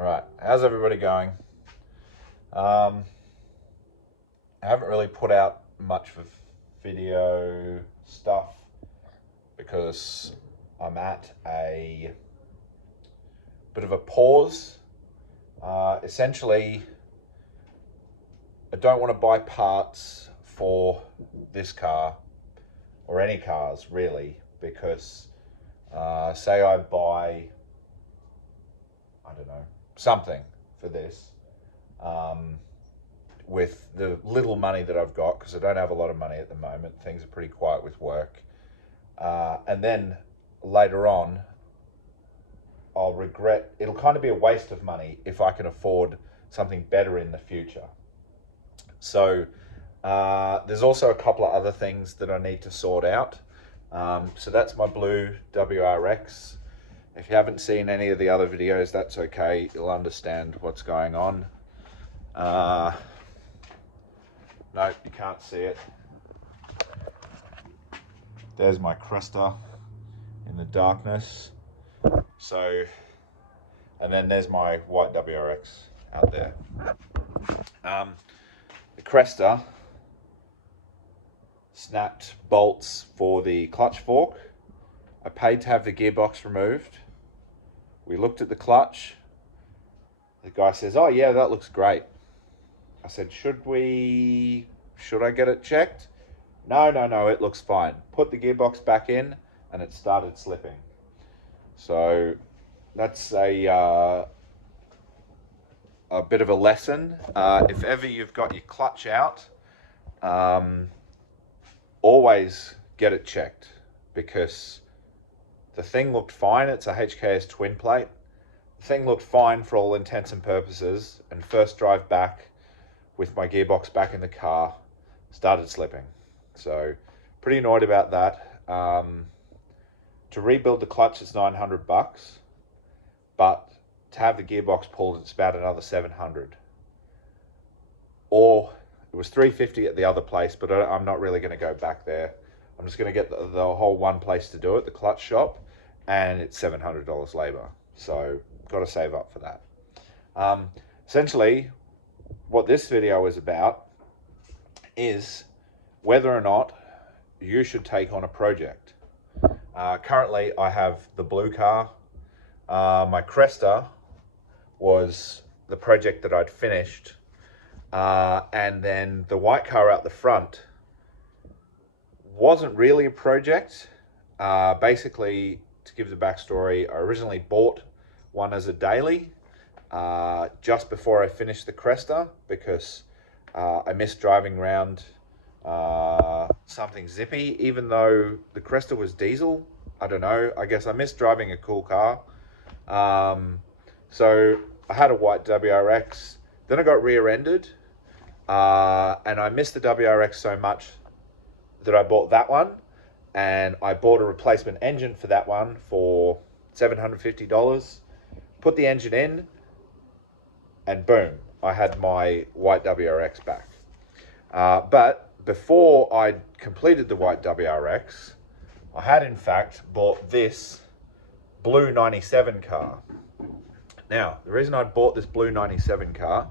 Alright, how's everybody going? I haven't really put out much of video stuff because I'm at a bit of a pause. Essentially, I don't want to buy parts for this car or any cars really, because say I buy, I don't know, something for this with the little money that I've got, because I don't have a lot of money at the moment. Things are pretty quiet with work. And then later on, I'll regret, it'll kind of be a waste of money if I can afford something better in the future. So there's also a couple of other things that I need to sort out. So that's my blue WRX. If you haven't seen any of the other videos, that's okay. You'll understand what's going on. No, you can't see it. There's my Cresta in the darkness. So, and then there's my white WRX out there. The Cresta snapped bolts for the clutch fork. I paid to have the gearbox removed. We looked at the clutch. The guy says, "Oh yeah, that looks great." I said, should I get it checked? No, it looks fine. Put the gearbox back in and it started slipping. So that's a bit of a lesson. If ever you've got your clutch out, always get it checked, because the thing looked fine. It's a HKS twin plate. The thing looked fine for all intents and purposes, and first drive back with my gearbox back in the car, started slipping. So pretty annoyed about that. To rebuild the clutch, it's $900, but to have the gearbox pulled, it's about another $700. Or it was $350 at the other place, but I'm not really going to go back there. I'm just going to get the whole one place to do it, the clutch shop, and it's $700 labor. So got to save up for that. Essentially, what this video is about is whether or not you should take on a project. Currently, I have the blue car. My Cresta was the project that I'd finished. And then the white car out the front wasn't really a project. Basically, to give the backstory, I originally bought one as a daily just before I finished the Cresta, because I missed driving around something zippy, even though the Cresta was diesel. I don't know, I guess I missed driving a cool car. So I had a white WRX, then I got rear-ended, and I missed the WRX so much that I bought that one, and I bought a replacement engine for that one for $750, put the engine in, and boom, I had my white WRX back. But before I completed the white WRX, I had in fact bought this blue 97 car. Now, the reason I bought this blue 97 car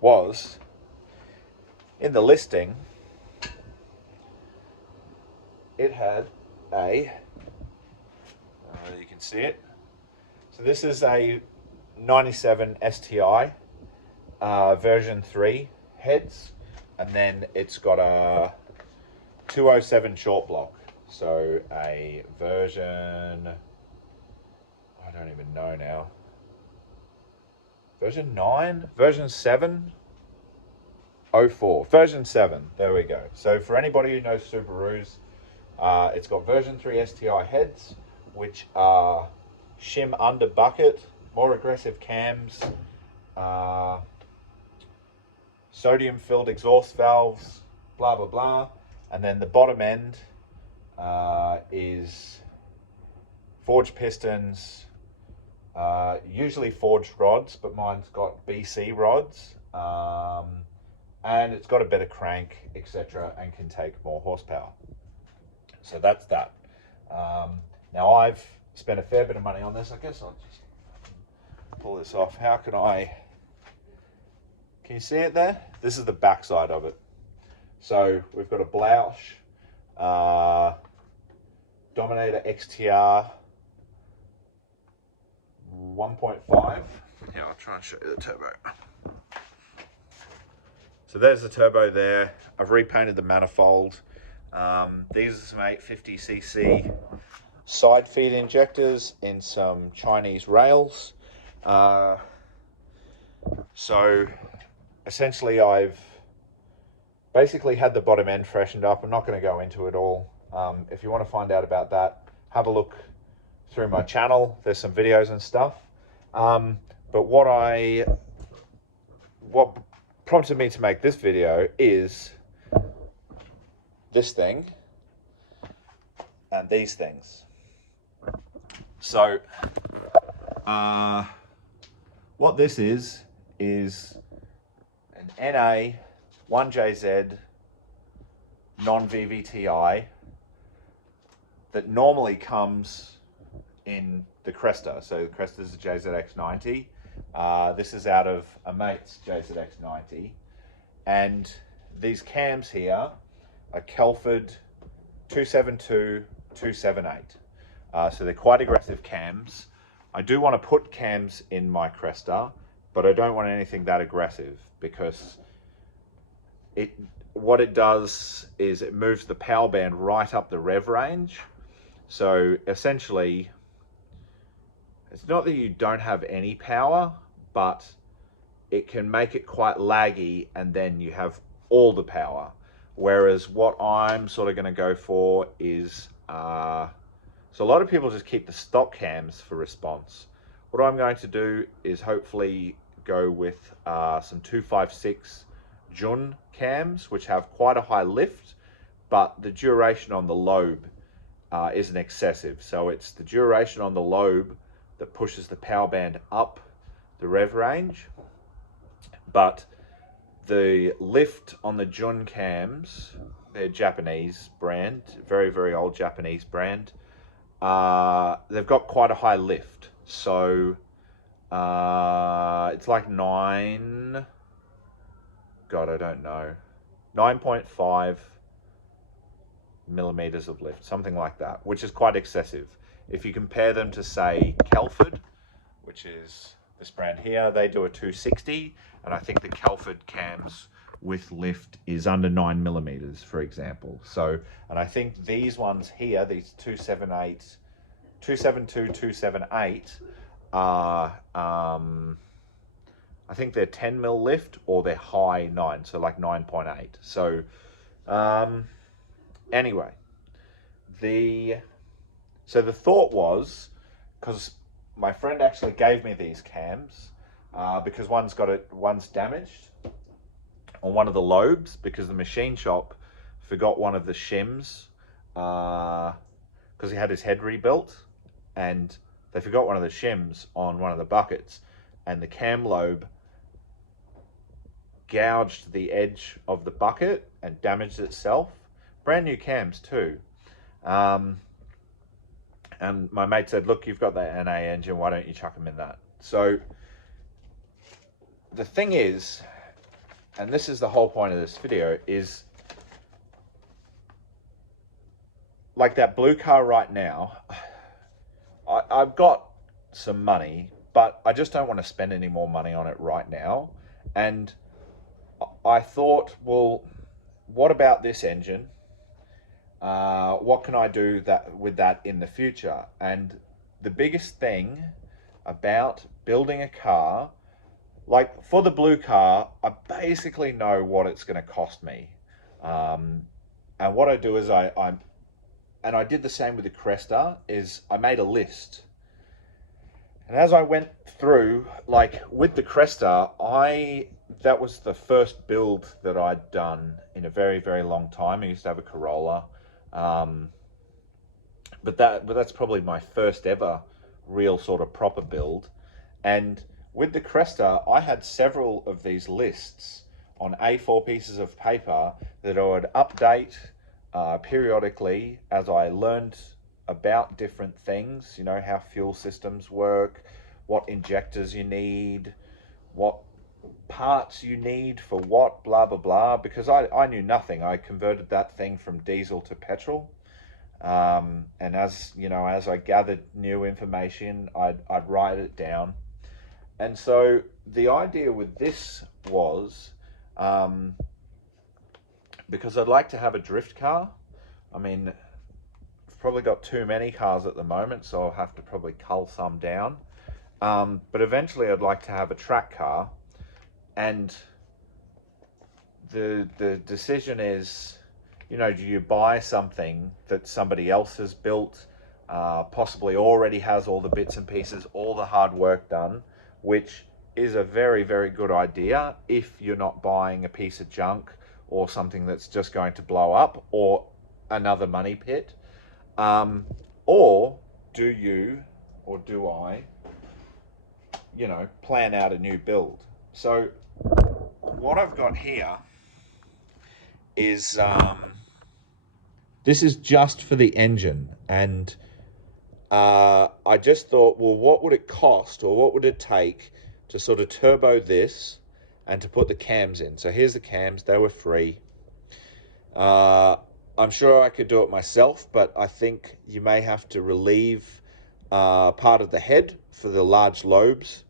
was, in the listing, it had a, you can see it. So this is a 97 STI version 3 heads, and then it's got a 207 short block. So a version, I don't even know now, version 9, version 7, 04, version 7, there we go. So for anybody who knows Subarus, it's got version 3 STI heads, which are shim under bucket, more aggressive cams, sodium filled exhaust valves, blah blah blah. And then the bottom end is forged pistons, usually forged rods, but mine's got BC rods, and it's got a better crank, etc., and can take more horsepower. So that's that. Now I've spent a fair bit of money on this. I guess I'll just pull this off. How can you see it there? This is the back side of it. So we've got a Blausch Dominator XTR 1.5. Yeah, I'll try and show you the turbo. So there's the turbo there. I've repainted the manifold. These are some 850cc side feed injectors in some Chinese rails. So essentially I've basically had the bottom end freshened up. I'm not going to go into it all. If you want to find out about that, have a look through my channel. There's some videos and stuff. But what prompted me to make this video is this thing and these things. So what this is an NA 1JZ non VVTi that normally comes in the Cresta. So the Cresta is a JZX90. This is out of a mate's JZX90. And these cams here are Kelford 272, 278. So they're quite aggressive cams. I do want to put cams in my Cresta, but I don't want anything that aggressive because what it does is it moves the power band right up the rev range. So essentially, it's not that you don't have any power, but it can make it quite laggy and then you have all the power. Whereas what I'm sort of going to go for is, so a lot of people just keep the stock cams for response. What I'm going to do is hopefully go with some 256 Jun cams, which have quite a high lift, but the duration on the lobe isn't excessive. So it's the duration on the lobe that pushes the power band up the rev range, but the lift on the Jun cams, they're Japanese brand, very, very old Japanese brand. They've got quite a high lift. So it's like 9.5 millimeters of lift, something like that, which is quite excessive. If you compare them to, say, Kelford, which is this brand here, they do a 260, and I think the Kelford cams with lift is under 9 millimeters, for example. So, and I think these ones here, these 272, 278, are, I think they're 10 mil lift or they're high 9, so like 9.8. So, anyway, the thought was, because my friend actually gave me these cams, because one's damaged on one of the lobes because the machine shop forgot one of the shims, because he had his head rebuilt and they forgot one of the shims on one of the buckets, and the cam lobe gouged the edge of the bucket and damaged itself. Brand new cams too. And my mate said, look, you've got that NA engine, why don't you chuck them in that? So the thing is, and this is the whole point of this video, is like that blue car right now, I've got some money, but I just don't want to spend any more money on it right now. And I thought, well, what about this engine? What can I do with that in the future? And the biggest thing about building a car, like for the blue car, I basically know what it's going to cost me. And what I do is and I did the same with the Cresta, is I made a list. And as I went through, like with the Cresta, that was the first build that I'd done in a very, very long time. I used to have a Corolla. But that's probably my first ever real sort of proper build. And with the Cresta, I had several of these lists on A4 pieces of paper that I would update periodically as I learned about different things, you know, how fuel systems work, what injectors you need, what parts you need for what, blah, blah, blah, because I knew nothing. I converted that thing from diesel to petrol. And as you know, as I gathered new information, I'd write it down. And so the idea with this was, because I'd like to have a drift car. I mean, I've probably got too many cars at the moment, so I'll have to probably cull some down. But eventually I'd like to have a track car. And the decision is, you know, do you buy something that somebody else has built, possibly already has all the bits and pieces, all the hard work done, which is a very, very good idea if you're not buying a piece of junk or something that's just going to blow up or another money pit. Or do you, or do I, you know, plan out a new build? So what I've got here is, this is just for the engine, and I just thought, well, what would it cost, or what would it take to sort of turbo this and to put the cams in? So here's the cams, they were free. I'm sure I could do it myself, but I think you may have to relieve part of the head for the large lobes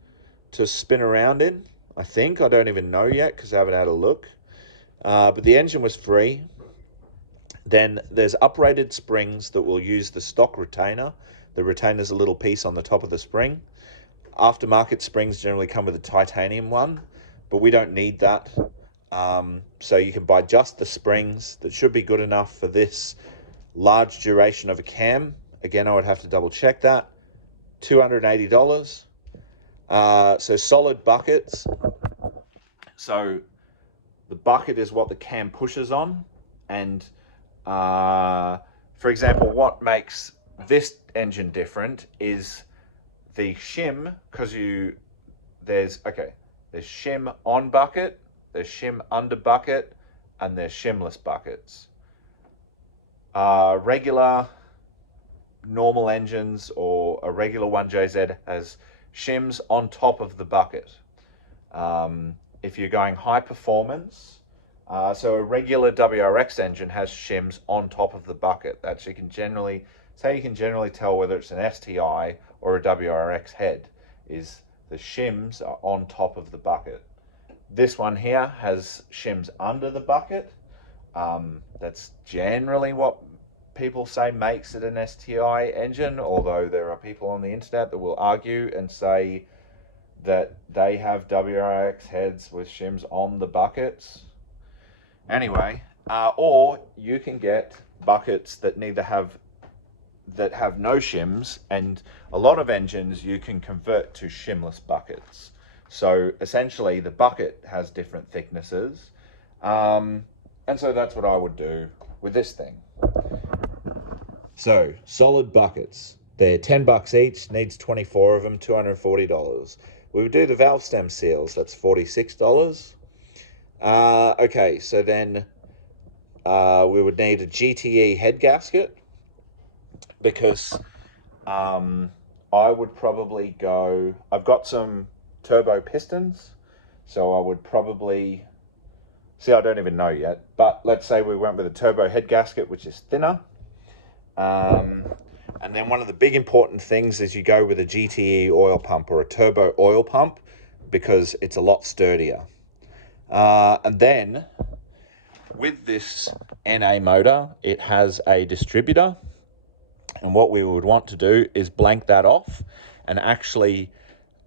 to spin around in. I think, I don't even know yet because I haven't had a look. But the engine was free. Then there's uprated springs that will use the stock retainer. The retainer's a little piece on the top of the spring. Aftermarket springs generally come with a titanium one, but we don't need that. So you can buy just the springs. That should be good enough for this large duration of a cam. Again, I would have to double check that. $280. So solid buckets. So the bucket is what the cam pushes on, and for example, what makes this engine different is the shim, because there's shim on bucket, there's shim under bucket, and there's shimless buckets. Regular normal engines or a regular 1JZ has shims on top of the bucket. If you're going high performance, so a regular WRX engine has shims on top of the bucket. That you can generally tell whether it's an STI or a WRX head, is the shims are on top of the bucket. This one here has shims under the bucket. That's generally what people say makes it an STI engine, although there are people on the internet that will argue and say that they have WRX heads with shims on the buckets. Anyway, or you can get buckets that have no shims, and a lot of engines you can convert to shimless buckets. So essentially the bucket has different thicknesses, and so that's what I would do with this thing. So solid buckets, they're $10 each, needs 24 of them, $240. We would do the valve stem seals, that's $46. Okay, so then we would need a GTE head gasket, because I would probably go, I've got some turbo pistons, so I would probably, see, I don't even know yet, but let's say we went with a turbo head gasket, which is thinner. And then one of the big important things is you go with a GTE oil pump or a turbo oil pump, because it's a lot sturdier. And then with this NA motor, it has a distributor, and what we would want to do is blank that off, and actually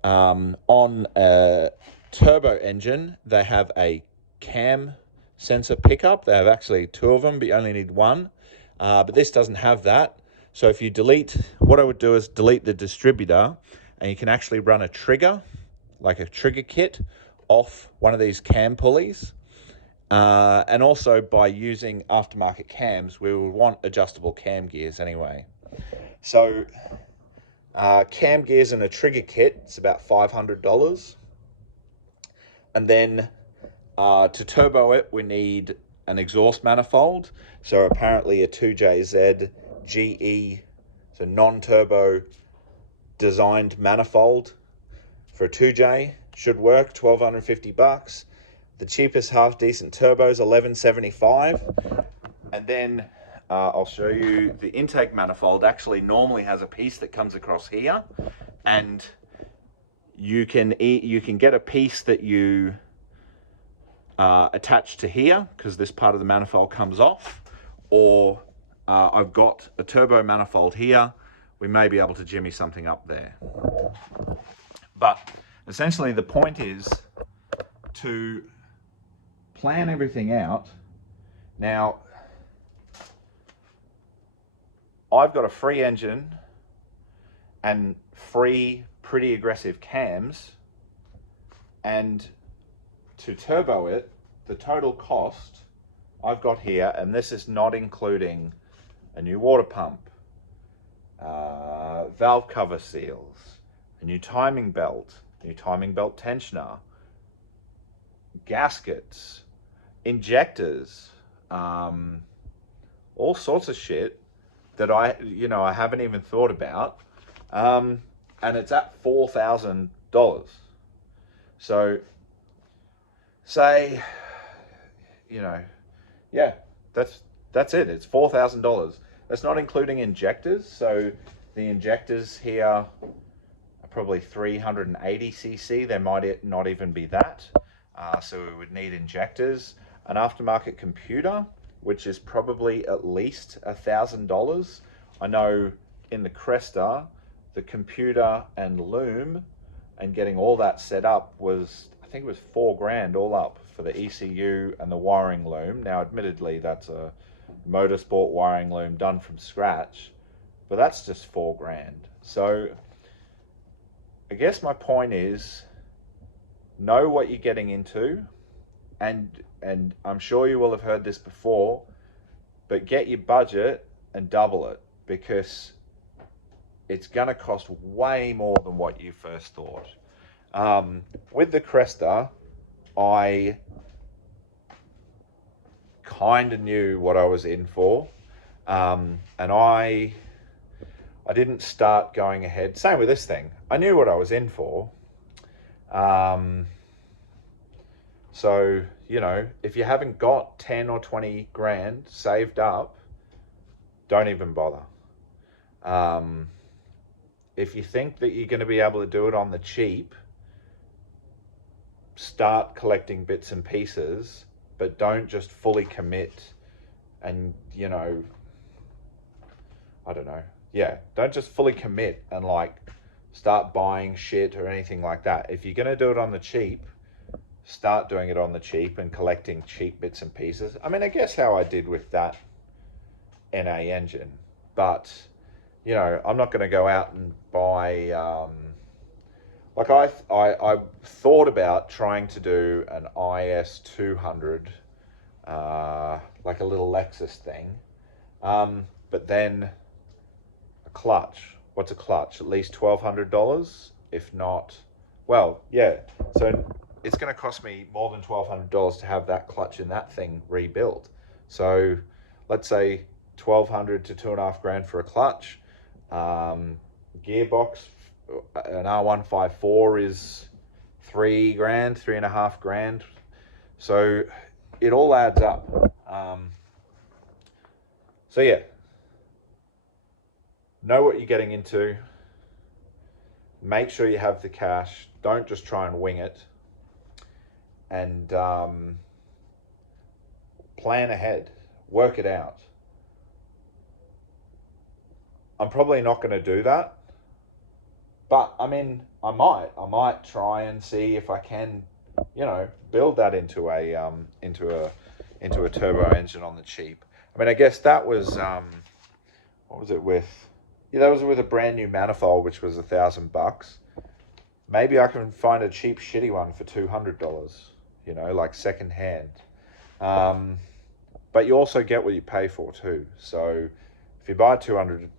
on a turbo engine they have a cam sensor pickup. They have actually two of them, but you only need one. But this doesn't have that. So if you delete, what I would do is delete the distributor, and you can actually run a trigger, like a trigger kit, off one of these cam pulleys. And also by using aftermarket cams, we would want adjustable cam gears anyway. So cam gears and a trigger kit, it's about $500. And then to turbo it, we need an exhaust manifold. So apparently a 2JZ GE, so non-turbo designed manifold, for a 2J. Should work, 1,250 bucks. The cheapest half decent turbo is 1175. And then I'll show you the intake manifold actually normally has a piece that comes across here, and you can get a piece that you attach to here because this part of the manifold comes off, or I've got a turbo manifold here. We may be able to jimmy something up there. But essentially the point is to plan everything out. Now, I've got a free engine and free pretty aggressive cams, and to turbo it, the total cost I've got here, and this is not including a new water pump, valve cover seals, a new timing belt tensioner, gaskets, injectors, all sorts of shit that I haven't even thought about, and it's at $4,000. So say, yeah, that's it. It's $4,000. That's not including injectors. So the injectors here are probably 380 cc. There might not even be that. So we would need injectors, an aftermarket computer, which is probably at least $1,000. I know in the Cresta, the computer and loom and getting all that set up was, I think it was $4,000 all up for the ECU and the wiring loom. Now, admittedly, that's a motorsport wiring loom done from scratch, but that's just $4,000. So I guess my point is, know what you're getting into, and I'm sure you will have heard this before, but get your budget and double it, because it's going to cost way more than what you first thought. With the Cresta, I kind of knew what I was in for, and I didn't start going ahead. Same with this thing. I knew what I was in for. So, if you haven't got 10 or 20 grand saved up, don't even bother. If you think that you're going to be able to do it on the cheap, start collecting bits and pieces, but don't just fully commit and, I don't know. Yeah, don't just fully commit and start buying shit or anything like that. If you're going to do it on the cheap, start doing it on the cheap and collecting cheap bits and pieces. I mean, I guess how I did with that NA engine, but I'm not going to go out and buy, I thought about trying to do an IS 200, like a little Lexus thing, but then a clutch. What's a clutch? At least $1,200, if not, well, yeah. So it's going to cost me more than $1,200 to have that clutch in that thing rebuilt. So let's say $1,200 to $2,500 for a clutch. Gearbox, an R154 is $3,000, $3,500. So it all adds up. So yeah, know what you're getting into. Make sure you have the cash. Don't just try and wing it. And plan ahead. Work it out. I'm probably not going to do that, but I mean, I might try and see if I can, build that into a turbo engine on the cheap. I mean, I guess that was what was it with? Yeah, that was with a brand new manifold, which was $1,000. Maybe I can find a cheap shitty one for $200. Like second hand. But you also get what you pay for too. So if you buy a $200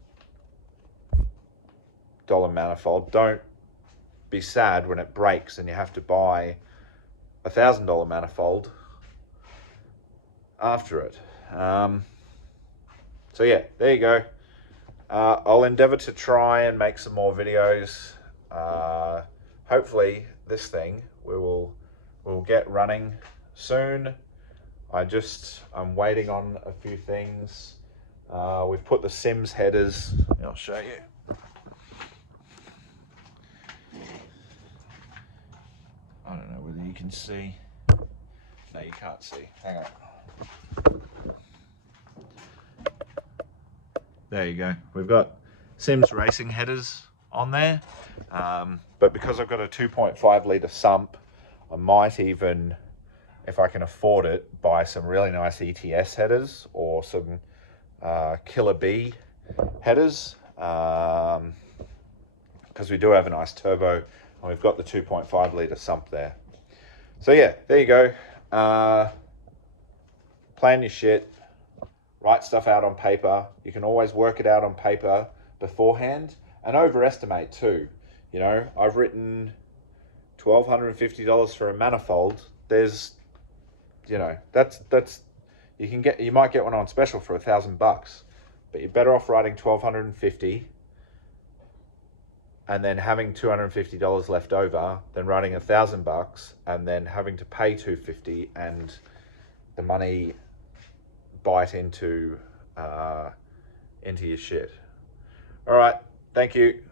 manifold, don't be sad when it breaks and you have to buy a $1,000 manifold after it. So yeah, there you go. I'll endeavor to try and make some more videos. hopefully this thing we'll get running soon. I'm waiting on a few things. We've put the Sims headers, I'll show you. I don't know whether you can see. No, you can't see. Hang on. There you go. We've got Sims racing headers on there. But because I've got a 2.5 litre sump, I might even, if I can afford it, buy some really nice ETS headers or some Killer B headers. Because we do have a nice turbo and we've got the 2.5 litre sump there. So yeah, there you go. Plan your shit. Write stuff out on paper. You can always work it out on paper beforehand and overestimate too. You know, I've written $1,250 for a manifold. There's, you know, that's you might get one on special for $1,000, but you're better off writing $1,250 and then having $250 left over than writing $1,000 and then having to pay $250 and the money bite into your shit. All right, thank you.